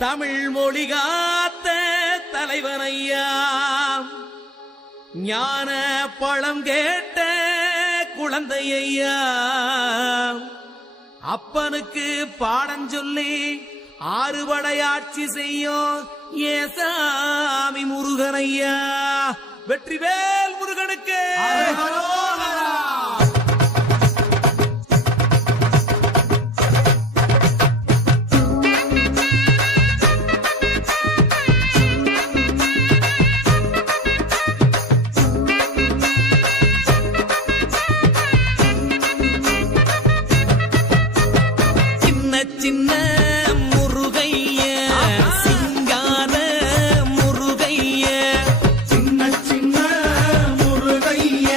தமிழ் மொழி காத்த தலைவனையா, ஞான பழம் கேட்ட குழந்தையா, அப்பனுக்கு பாடம் சொல்லி ஆறுபடையாட்சி செய்யும் ஏசாமி முருகனையா. வெற்றிவேல் முருகனுக்கு சின்ன முருகைய, சிங்கார முருகைய, சின்ன சின்ன முருகைய,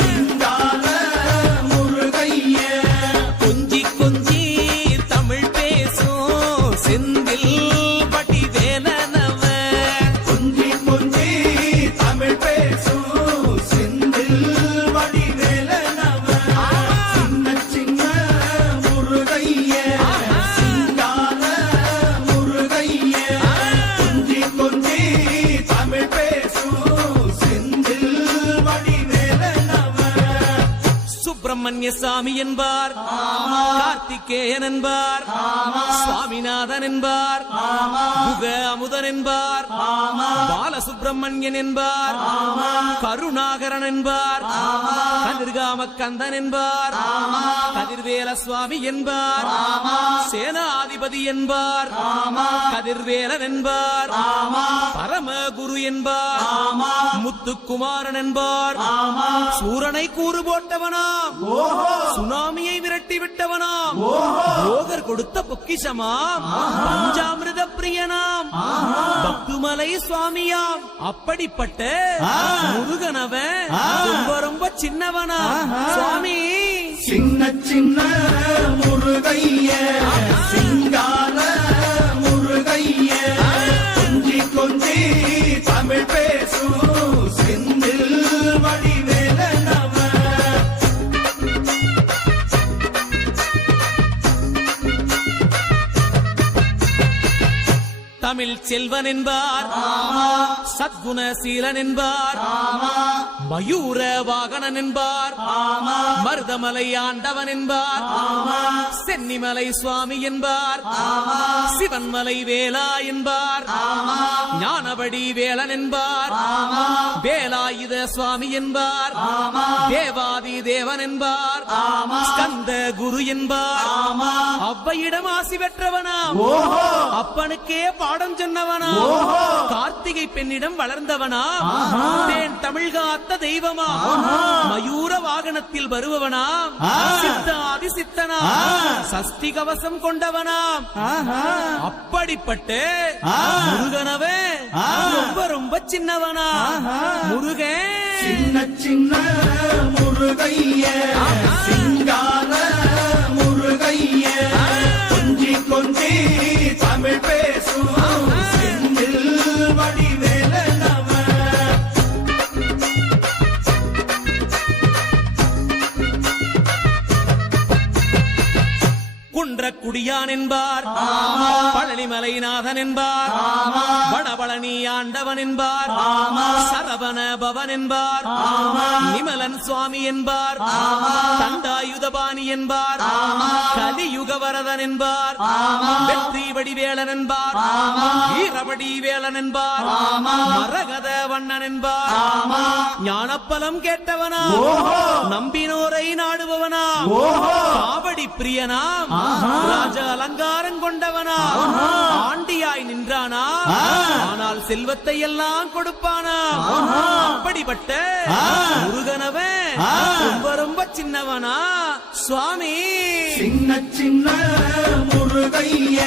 சிங்கார முருகைய, கொஞ்சி கொஞ்சி தமிழ் பேசும் செந்தில் பட்டி வேலனவ, கொஞ்சி கொஞ்சி தமிழ் பேசும் செந்தில் வடிவேலனவ, சின்ன சின்ன முருகைய, சுப்பிரமணிய சாமி என்பார், கார்த்திகேயன் என்பார், சுவாமிநாதன் என்பார், முக அமுதன் என்பார், பாலசுப்பிரமணியன் என்பார், கருணாகரன் என்பார், கதிர்காம கந்தன் என்பார், கதிர்வேல சுவாமி என்பார், சேனாதிபதி என்பார், கதிர்வேலன் என்பார், பரமகுரு என்பார், முத்துக்குமாரன் என்பார், சூரனை கூறு போட்டவனாம், சுனாமியை விரட்டி விட்டவனாம், போகர் கொடுத்த பொக்கிஷமாம், பஞ்சாமிர்த பிரியனாம், பக்துமலை சுவாமியாம். அப்படிப்பட்ட முருகனவன் ரொம்ப ரொம்ப சின்னவனா சுவாமி. சின்ன சின்ன முருகைய, சிங்கார முருகைய, கொஞ்சி கொஞ்சி தமிழ் பேசும் செந்தில் வடிவேலனவ. தமிழ் செல்வன் என்பார், சத்குணசீலன் என்பார், மயூர வாகனன் என்பார், மருதமலை ஆண்டவன் என்பார், சென்னிமலை சுவாமி என்பார், சிவன்மலை வேலா என்பார், ஞானபடி வேலன் என்பார், வேலாயுத சுவாமி என்பார், தேவாதி தேவன் என்பார், ஸ்கந்த குரு என்பார், அவ்வையிடம் ஆசி பெற்றவனாம், அப்பனுக்கே பாடம் சொன்னவனா, கார்த்திகை பெண்ணிடம் வளர்ந்தவனா, தேன் தமிழ் காத்த தெய்வமா, மயூர வாகனத்தில் வருபவனாம், சித்தாதி சித்தனா, சஷ்டி கவசம் கொண்டவனாம். அப்படிப்பட்ட முருகனவே ரொம்ப ரொம்ப சின்னவனா முருகன். சின்ன சின்ன முருகைய, சிங்கார முருகைய, கொஞ்சி கொஞ்சி தமிழ் பேசும் செந்தில் வடிவேலனவ. குன்றக்குடியான் என்பார், பழனிமலைநாதன் என்பார், வடபழனி ஆண்டவன் என்பார், சரவண பவன் என்பார், நிமலன் சுவாமி என்பார், தண்டாயுதபாணி என்பார், கலியுக வரதன் என்பார், வெற்றி வடிவேலன் என்பார், வீரவடி வேலன் என்பார், மரகத வண்ணன் என்பார், ஞானப்பலம் கேட்டவனா, நம்பினோரை நாடுபவனா, காவடி பிரியனாம், ராஜ அலங்காரம் கொண்டவனா, ஆண்டியாய் நின்றானா, ஆனால் செல்வத்தை எல்லாம் கொடுப்பானா. அப்படிப்பட்ட முருகனவன் ரொம்ப ரொம்ப சின்னவனா சுவாமி. சின்ன சின்ன முருகைய,